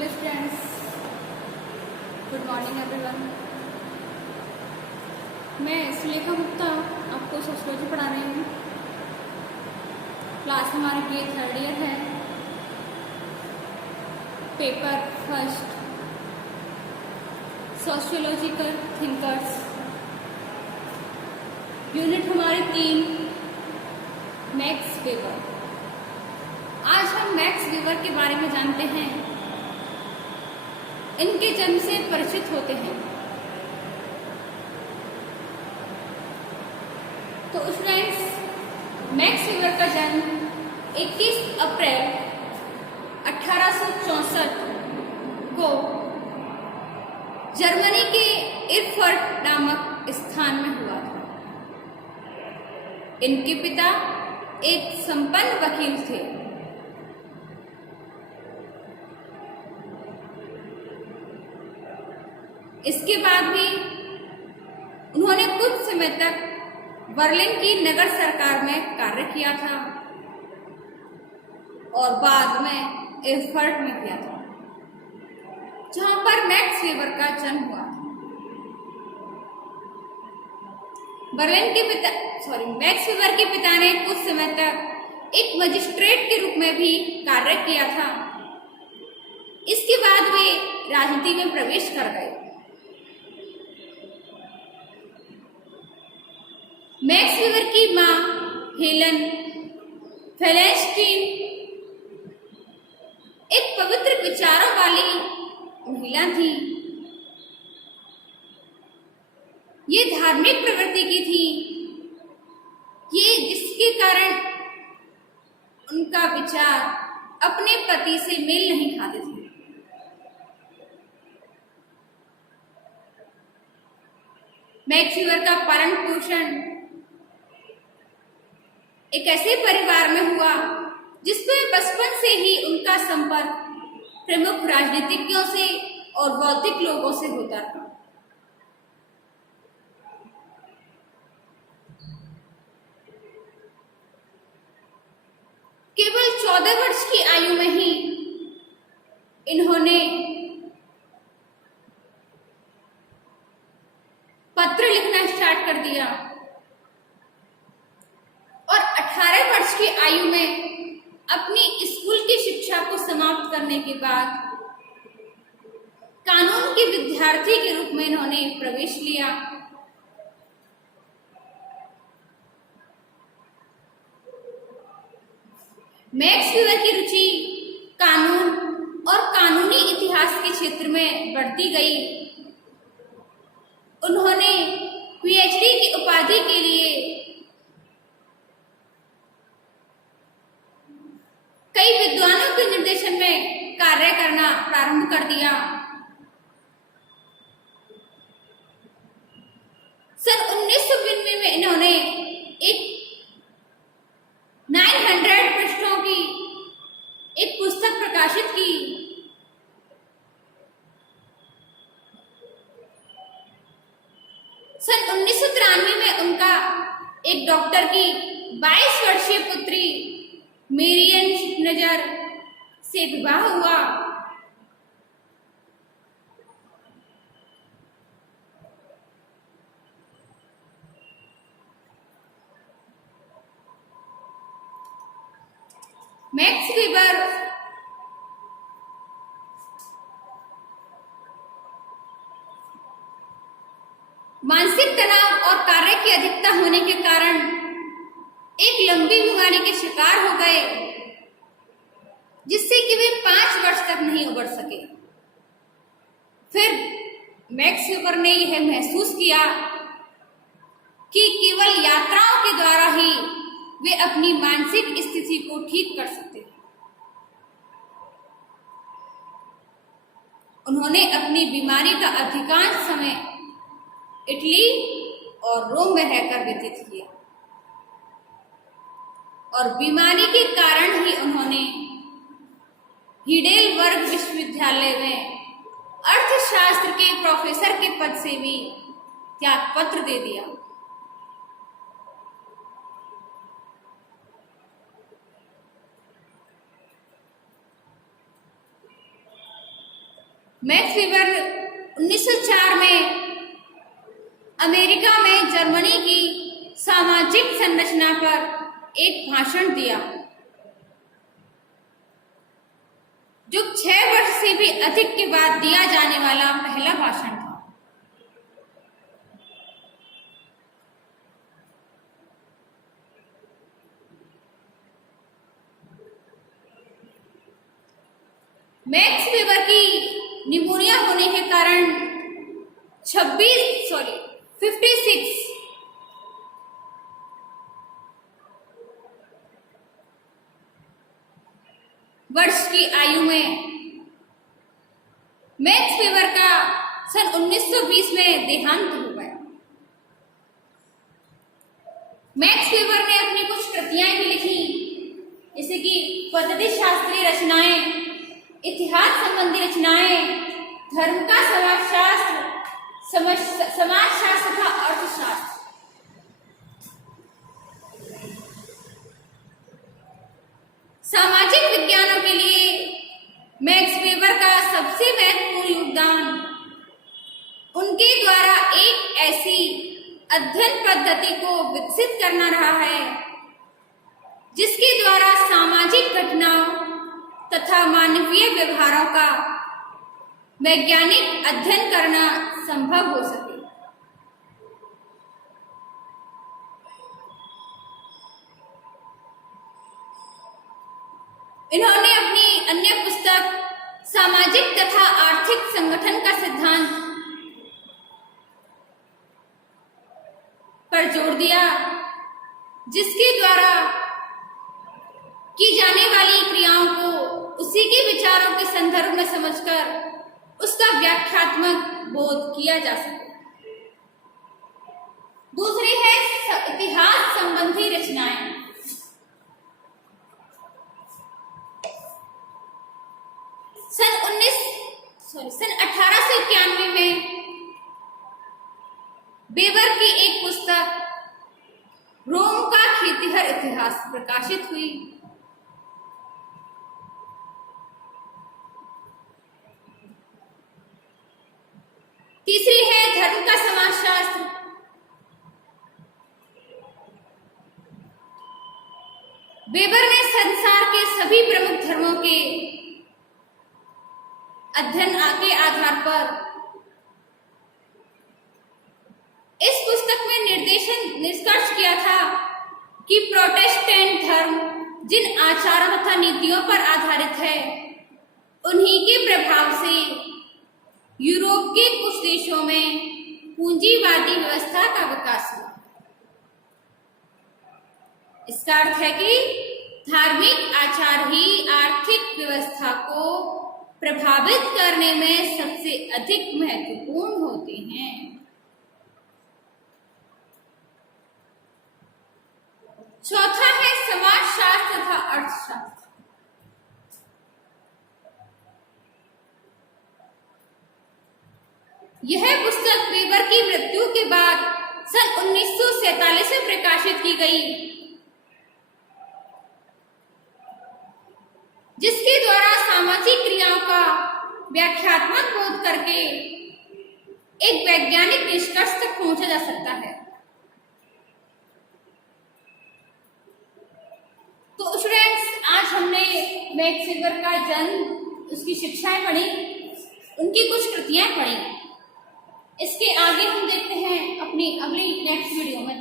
Hello students, good morning everyone. मैं सुलेखा गुप्ता आपको sociology पढ़ा रही हूँ। क्लास हमारी BA थर्ड ईयर है, paper first, sociological thinkers. Unit हमारी 3, मैक्स वेबर। आज हम मैक्स वेबर के बारे में जानते हैं, इनके जन्म से परिचित होते हैं। तो स्टूडेंट्स, मैक्स वेबर का जन्म 21 अप्रैल 1864 को जर्मनी के इरफर्ट नामक स्थान में हुआ था। इनके पिता एक संपन्न वकील थे। इसके बाद भी उन्होंने कुछ समय तक बर्लिन की नगर सरकार में कार्य किया था और बाद में एर्फर्ट में किया था, जहां पर मैक्स वेबर का जन्म हुआ था। मैक्स वेबर के पिता ने कुछ समय तक एक मजिस्ट्रेट के रूप में भी कार्य किया था। इसके बाद वे राजनीति में प्रवेश कर गए। मैक्स वेबर की मां हेलन फेलेनस्टीन एक पवित्र विचारों वाली महिला थी। ये धार्मिक प्रवृत्ति की थी, ये जिसके कारण उनका विचार अपने पति से मेल नहीं खाते थे। मैक्स वेबर का पालन पोषण एक ऐसे परिवार में हुआ जिसमें बचपन से ही उनका संपर्क प्रमुख राजनीतिज्ञों से और बौद्धिक लोगों से होता था। केवल 14 वर्ष की आयु में ही इन्होंने पत्र लिखना स्टार्ट कर दिया और 18 वर्ष की आयु में अपनी स्कूल की शिक्षा को समाप्त करने के बाद कानून के विद्यार्थी के रूप में इन्होंने प्रवेश लिया। मैक्स वेबर की रुचि कानून और कानूनी इतिहास के क्षेत्र में बढ़ती गई। उन्होंने PhD की उपाधि के लिए कई विद्वानों के निर्देशन में कार्य करना प्रारंभ कर दिया। सन 1992 में इन्होंने एक 900 पृष्ठों की एक पुस्तक प्रकाशित की। सन 1993 में उनका एक डॉक्टर की 22 वर्षीय पुत्री मेरियन नजर से विवाह हुआ। मैक्स वेबर मानसिक तनाव और कार्य की अधिकता होने के कारण एक लंबी बीमारी के शिकार हो गए, जिससे कि वे 5 वर्ष तक नहीं उबर सके। फिर मैक्स वेबर ने यह महसूस किया कि केवल यात्राओं के द्वारा ही वे अपनी मानसिक स्थिति को ठीक कर सकते हैं। उन्होंने अपनी बीमारी का अधिकांश समय इटली और रोम में रहकर व्यतीत किया और बीमारी के कारण ही उन्होंने हीडेलबर्ग विश्वविद्यालय में अर्थशास्त्र के प्रोफेसर के पद से भी त्यागपत्र दे दिया। मैक्स वीबर 1904 में अमेरिका में जर्मनी की सामाजिक संरचना पर एक भाषण दिया, जो 6 वर्ष से भी अधिक के बाद दिया जाने वाला पहला भाषण था। मैक्स वेबर की निमोनिया होने के कारण 56 वर्ष की आयु में मैक्स वेबर का सन 1920 में देहांत हो गया। मैक्स वेबर ने अपनी कुछ कृतियां भी लिखी, जैसे कि पद्धति शास्त्रीय रचनाएं, इतिहास संबंधी रचनाएं, धर्म का समाजशास्त्र, समाजशास्त्र तथा अर्थशास्त्र। सामाजिक विज्ञानों के लिए मैक्स वेबर का सबसे महत्वपूर्ण योगदान उनके द्वारा एक ऐसी अध्ययन पद्धति को विकसित करना रहा है, जिसके द्वारा सामाजिक घटनाओं तथा मानवीय व्यवहारों का वैज्ञानिक अध्ययन करना संभव हो सके। इन्होंने अपनी अन्य पुस्तक सामाजिक तथा आर्थिक संगठन का सिद्धांत पर जोर दिया, जिसके द्वारा की जाने वाली क्रियाओं को उसी के विचारों के संदर्भ में समझकर उसका व्याख्यात्मक बोध किया जा सके। दूसरी है इतिहास संबंधी रचनाएं। सन 1891 में वेबर की एक पुस्तक रोम का खेतिहर इतिहास प्रकाशित हुई। तीसरी है धर्म का समाजशास्त्र। वेबर ने संसार के सभी प्रमुख धर्मों के अध्ययन के आधार पर इस पुस्तक में निष्कर्ष किया था कि प्रोटेस्टेंट धर्म जिन आचारों तथा नीतियों पर आधारित है, उन्हीं के प्रभाव से यूरोप के कुछ देशों में पूंजीवादी व्यवस्था का विकास हुआ। इसका अर्थ है कि धार्मिक आचार ही आर्थिक व्यवस्था को प्रभावित करने में सबसे अधिक महत्वपूर्ण होते हैं। चौथा है समाजशास्त्र तथा अर्थशास्त्र। यह पुस्तक वेबर की मृत्यु के बाद सन 1947 में प्रकाशित की गई, जिसके द्वारा सामाजिक क्रियाओं का व्याख्यात्मक बोध करके एक वैज्ञानिक निष्कर्ष तक पहुंचा जा सकता है। तो स्टूडेंट्स, आज हमने मैक्स वेबर का जन्म, उसकी शिक्षाएं पढ़ी, उनकी कुछ कृतियां पढ़ी। इसके आगे हम देखते हैं अपनी अगली नेक्स्ट वीडियो में।